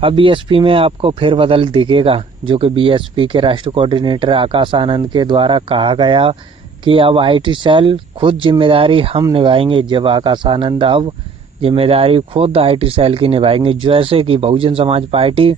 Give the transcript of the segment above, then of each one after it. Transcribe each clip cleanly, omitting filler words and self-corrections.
अब बीएसपी में आपको फिर बदल दिखेगा, जो कि बीएसपी के राष्ट्रीय कोऑर्डिनेटर आकाश आनंद के द्वारा कहा गया कि अब आईटी सेल खुद जिम्मेदारी हम निभाएंगे। जब आकाश आनंद अब जिम्मेदारी खुद आईटी सेल की निभाएंगे। जैसे कि बहुजन समाज पार्टी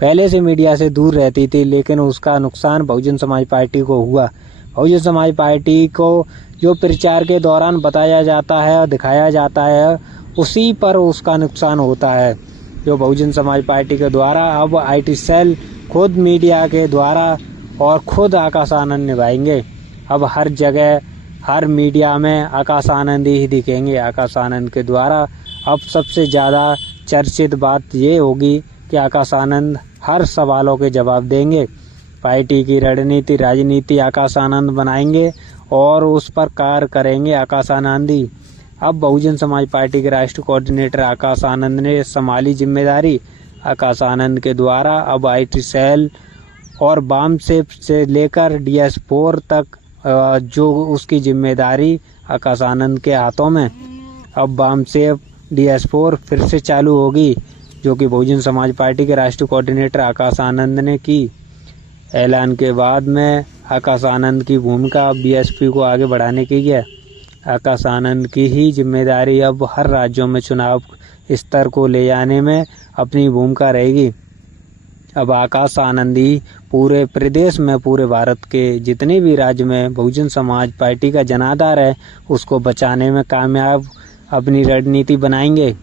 पहले से मीडिया से दूर रहती थी, लेकिन उसका नुकसान बहुजन समाज पार्टी को हुआ। बहुजन समाज पार्टी को जो प्रचार के दौरान बताया जाता है और दिखाया जाता है, उसी पर उसका नुकसान होता है। जो बहुजन समाज पार्टी के द्वारा अब आईटी सेल खुद मीडिया के द्वारा और खुद आकाश आनंद निभाएंगे। अब हर जगह हर मीडिया में आकाश आनंद ही दिखेंगे। आकाश आनंद के द्वारा अब सबसे ज़्यादा चर्चित बात ये होगी कि आकाश आनंद हर सवालों के जवाब देंगे। पार्टी की रणनीति राजनीति आकाश आनंद बनाएंगे और उस पर कार्य करेंगे आकाश आनंद ही। अब बहुजन समाज पार्टी के राष्ट्रीय कोऑर्डिनेटर आकाश आनंद ने संभाली जिम्मेदारी। आकाश आनंद के द्वारा अब आईटी सेल और वाम से लेकर DS4 तक जो उसकी जिम्मेदारी आकाश आनंद के हाथों में। अब वाम से DS4 फिर से चालू होगी, जो कि बहुजन समाज पार्टी के राष्ट्रीय कोऑर्डिनेटर आकाश आनंद ने की। ऐलान के बाद में आकाश आनंद की भूमिका बीएसपी को आगे बढ़ाने की है। आकाश आनंद की ही जिम्मेदारी अब हर राज्यों में चुनाव स्तर को ले जाने में अपनी भूमिका रहेगी। अब आकाश आनंद ही पूरे प्रदेश में, पूरे भारत के जितने भी राज्य में बहुजन समाज पार्टी का जनाधार है, उसको बचाने में कामयाब अपनी रणनीति बनाएंगे।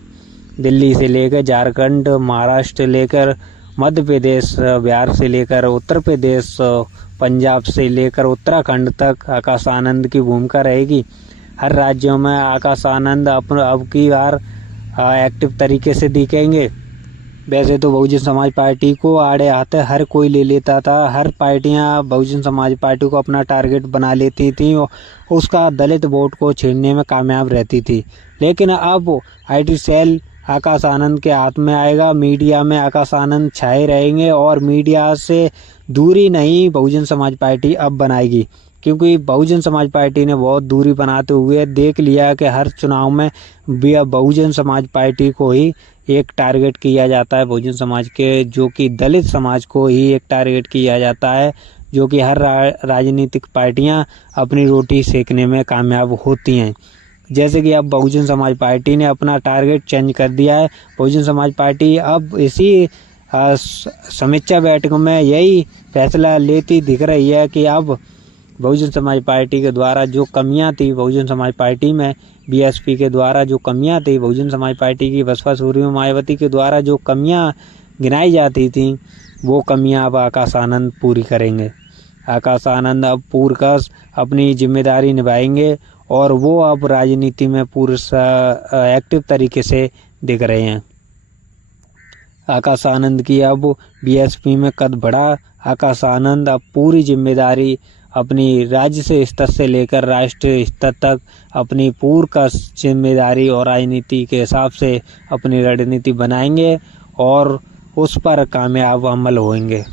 दिल्ली से लेकर झारखंड, महाराष्ट्र लेकर मध्य प्रदेश, बिहार से लेकर उत्तर प्रदेश, पंजाब से लेकर उत्तराखंड तक आकाश आनंद की भूमिका रहेगी। हर राज्यों में आकाश आनंद अब की बार एक्टिव तरीके से दिखेंगे। वैसे तो बहुजन समाज पार्टी को आड़े हाथे हर कोई ले लेता था। हर पार्टियां बहुजन समाज पार्टी को अपना टारगेट बना लेती थी, उसका दलित वोट को छीनने में कामयाब रहती थी। लेकिन अब आईटी सेल आकाश आनंद के हाथ में आएगा। मीडिया में आकाश आनंद छाए रहेंगे और मीडिया से दूरी नहीं बहुजन समाज पार्टी अब बनाएगी, क्योंकि बहुजन समाज पार्टी ने बहुत दूरी बनाते हुए देख लिया कि हर चुनाव में बहुजन समाज पार्टी को ही एक टारगेट किया जाता है। बहुजन समाज के जो कि दलित समाज को ही एक टारगेट किया जाता है, जो कि हर राजनीतिक पार्टियां अपनी रोटी सेकने में कामयाब होती हैं। जैसे कि अब बहुजन समाज पार्टी ने अपना टारगेट चेंज कर दिया है। बहुजन समाज पार्टी अब इसी समीक्षा बैठक में यही फैसला लेती दिख रही है कि अब बहुजन समाज पार्टी के द्वारा जो कमियां थी बहुजन समाज पार्टी में, बीएसपी के द्वारा जो कमियां थी बहुजन समाज पार्टी की, बसपा सुप्रीमो मायावती के द्वारा जो कमियां गिनाई जाती थी, वो कमियां अब आकाश आनंद पूरी करेंगे। आकाश आनंद अब पूरकस अपनी जिम्मेदारी निभाएंगे और वो अब राजनीति में पूरे एक्टिव तरीके से दिख रहे हैं। आकाश आनंद की अब बीएसपी में कद बढ़ा। आकाश आनंद अब पूरी जिम्मेदारी अपनी राज्य से स्तर से लेकर राष्ट्रीय स्तर तक अपनी पूर्ण जिम्मेदारी और राजनीति के हिसाब से अपनी रणनीति बनाएंगे और उस पर कामयाब अमल होंगे।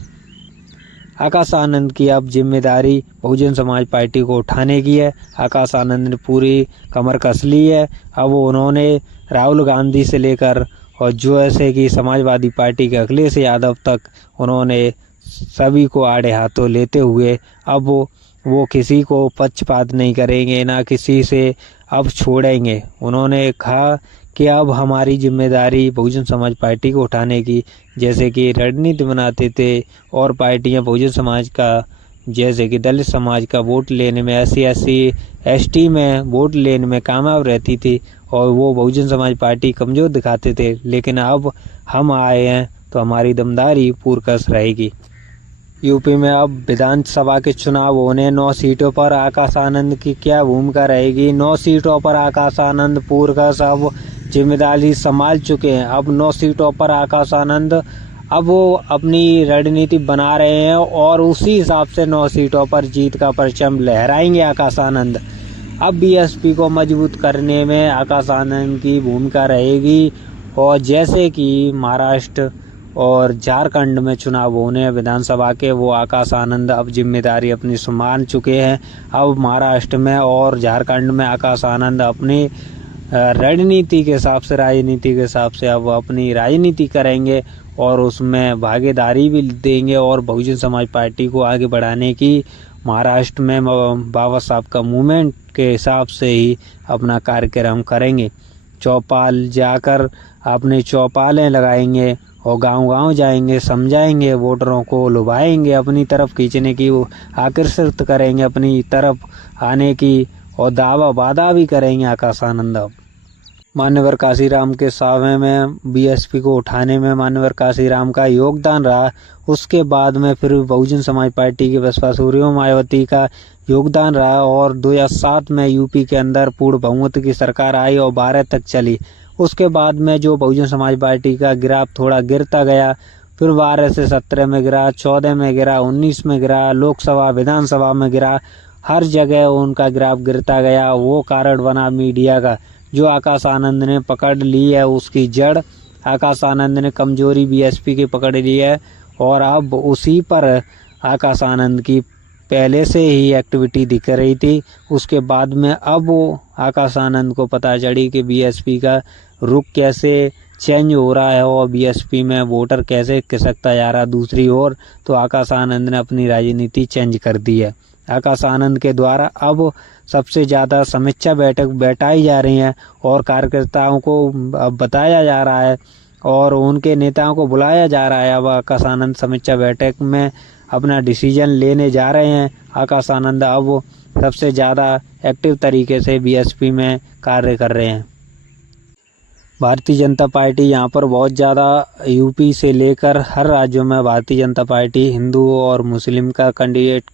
आकाश आनंद की अब जिम्मेदारी बहुजन समाज पार्टी को उठाने की है। आकाश आनंद ने पूरी कमर कस ली है। अब उन्होंने राहुल गांधी से लेकर और जो ऐसे कि समाजवादी पार्टी के अखिलेश यादव तक उन्होंने सभी को आड़े हाथों लेते हुए अब वो किसी को पक्षपात नहीं करेंगे, ना किसी से अब छोड़ेंगे। उन्होंने कहा कि अब हमारी जिम्मेदारी बहुजन समाज पार्टी को उठाने की, जैसे कि रणनीति बनाते थे और पार्टियां बहुजन समाज का, जैसे कि दलित समाज का वोट लेने में, SC ST में वोट लेने में कामयाब रहती थी और वो बहुजन समाज पार्टी कमज़ोर दिखाते थे। लेकिन अब हम आए हैं तो हमारी दमदारी पूरकस रहेगी। यूपी में अब विधानसभा के चुनाव होने, 9 सीटों पर आकाश आनंद की क्या भूमिका रहेगी। 9 सीटों पर आकाश आनंद पूरकस अब जिम्मेदारी संभाल चुके हैं। अब 9 सीटों पर आकाश आनंद अब वो अपनी रणनीति बना रहे हैं और उसी हिसाब से 9 सीटों पर जीत का परचम लहराएंगे आकाश आनंद। अब बीएसपी को मजबूत करने में आकाश आनंद की भूमिका रहेगी और जैसे कि महाराष्ट्र और झारखंड में चुनाव होने हैं विधानसभा के, वो आकाश आनंद अब जिम्मेदारी अपनी संभाल चुके हैं। अब महाराष्ट्र में और झारखंड में आकाश आनंद अपनी रणनीति के हिसाब से, राजनीति के हिसाब से अब अपनी राजनीति करेंगे और उसमें भागीदारी भी देंगे और बहुजन समाज पार्टी को आगे बढ़ाने की महाराष्ट्र में बाबा साहब का मूवमेंट के हिसाब से ही अपना कार्यक्रम करेंगे। चौपाल जाकर अपने चौपालें लगाएंगे और गांव-गांव जाएंगे, समझाएंगे, वोटरों को लुभाएंगे, अपनी तरफ खींचने की, आकर्षित करेंगे अपनी तरफ आने की और दावा वादा भी करेंगे आकाश आनंद। मान्यवर काशीराम के सावे में बीएसपी को उठाने में मान्यवर काशीराम का योगदान रहा। उसके बाद में फिर बहुजन समाज पार्टी की बसपा सुप्रीमो मायावती का योगदान रहा और 2007 में यूपी के अंदर पूर्ण बहुमत की सरकार आई और 12 तक चली। उसके बाद में जो बहुजन समाज पार्टी का ग्राफ थोड़ा गिरता गया, फिर 12 से 17 में गिरा, 14 में गिरा, 19 में गिरा, लोकसभा विधानसभा में गिरा, हर जगह उनका ग्राफ गिरता गया। वो कारण बना मीडिया का, जो आकाश आनंद ने पकड़ ली है उसकी जड़। आकाश आनंद ने कमजोरी बीएसपी की पकड़ ली है और अब उसी पर आकाश आनंद की पहले से ही एक्टिविटी दिख रही थी। उसके बाद में अब वो आकाश आनंद को पता चली कि बीएसपी का रुख कैसे चेंज हो रहा है और बीएसपी में वोटर कैसे खिसकता जा रहा है दूसरी ओर, तो आकाश आनंद ने अपनी राजनीति चेंज कर दी है। आकाश आनंद के द्वारा अब सबसे ज़्यादा समीक्षा बैठक बैठाई जा रही है और कार्यकर्ताओं को बताया जा रहा है और उनके नेताओं को बुलाया जा रहा है। अब आकाश आनंद समीक्षा बैठक में अपना डिसीजन लेने जा रहे हैं। आकाश आनंद अब सबसे ज़्यादा एक्टिव तरीके से बीएसपी में कार्य कर रहे हैं। भारतीय जनता पार्टी यहाँ पर बहुत ज़्यादा यूपी से लेकर हर राज्यों में भारतीय जनता पार्टी हिंदू और मुस्लिम का कैंडिडेट,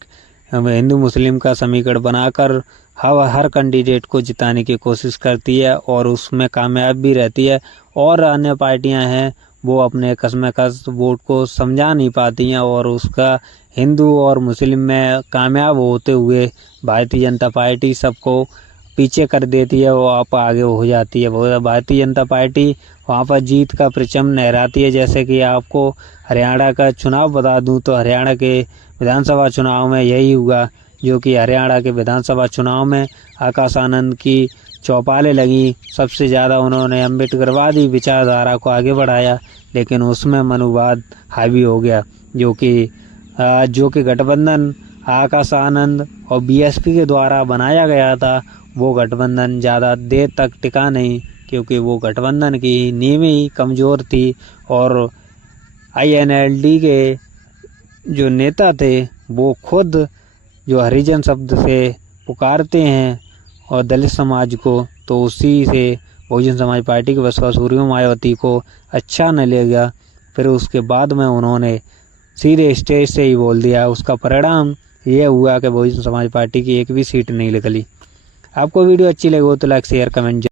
हिंदू मुस्लिम का समीकरण बनाकर हर कैंडिडेट को जिताने की कोशिश करती है और उसमें कामयाब भी रहती है। और अन्य पार्टियां हैं वो अपने कसमकस वोट को समझा नहीं पाती हैं और उसका हिंदू और मुस्लिम में कामयाब होते हुए भारतीय जनता पार्टी सबको पीछे कर देती है, वो आप आगे हो जाती है। भारतीय जनता पार्टी वहाँ पर जीत का परचम लहराती है। जैसे कि आपको हरियाणा का चुनाव बता दूं तो हरियाणा के विधानसभा चुनाव में यही हुआ, जो कि हरियाणा के विधानसभा चुनाव में आकाश आनंद की चौपालें लगी। सबसे ज़्यादा उन्होंने अम्बेडकरवादी विचारधारा को आगे बढ़ाया, लेकिन उसमें मनुवाद हावी हो गया, जो कि गठबंधन आकाश आनंद और बीएसपी के द्वारा बनाया गया था। वो गठबंधन ज़्यादा देर तक टिका नहीं, क्योंकि वो गठबंधन की नींवें ही कमज़ोर थी और INLD के जो नेता थे वो खुद जो हरिजन शब्द से पुकारते हैं और दलित समाज को, तो उसी से बहुजन समाज पार्टी के बसपा सुप्रीमो मायावती को अच्छा न लगेगा। फिर उसके बाद में उन्होंने सीधे स्टेज से ही बोल दिया। उसका परिणाम ये हुआ कि बहुजन समाज पार्टी की एक भी सीट नहीं निकली। आपको वीडियो अच्छी लगी हो तो लाइक शेयर कमेंट